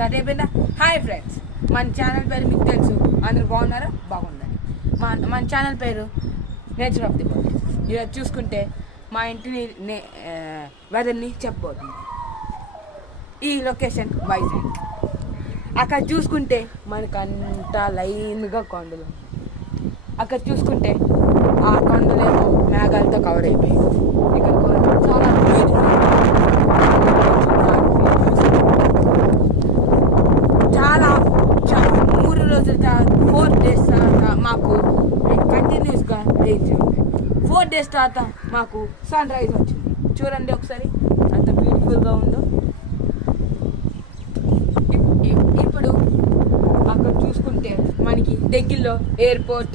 Start అయిపోయిందా? Hi friends, మన channel పేరు మీకు తెలుసు, అందరూ బాగున్నారా? బాగుందండి. మన ఛానల్ పేరు నేచర్ ఆఫ్ ది బర్డ్. ఈరోజు చూసుకుంటే మా ఇంటిని వెదర్ని చెప్పబోతుంది. ఈ లొకేషన్ వైజాగ్. అక్కడ చూసుకుంటే మనకంతా లైన్గా కొండలు, అక్కడ చూసుకుంటే ఆ కొండలేమో మేఘాలతో కవర్ అయిపోయాయి. ఇక్కడ చాలా చాలా 3 రోజుల 4 days తర్వాత మాకు కంటిన్యూస్గా రేంజ్ 4 days తర్వాత మాకు సన్ రైజ్ వచ్చింది. చూడండి ఒకసారి అంత బ్యూటిఫుల్గా ఉందో. ఇప్పుడు అక్కడ చూసుకుంటే మనకి దగ్గరలో ఎయిర్పోర్ట్,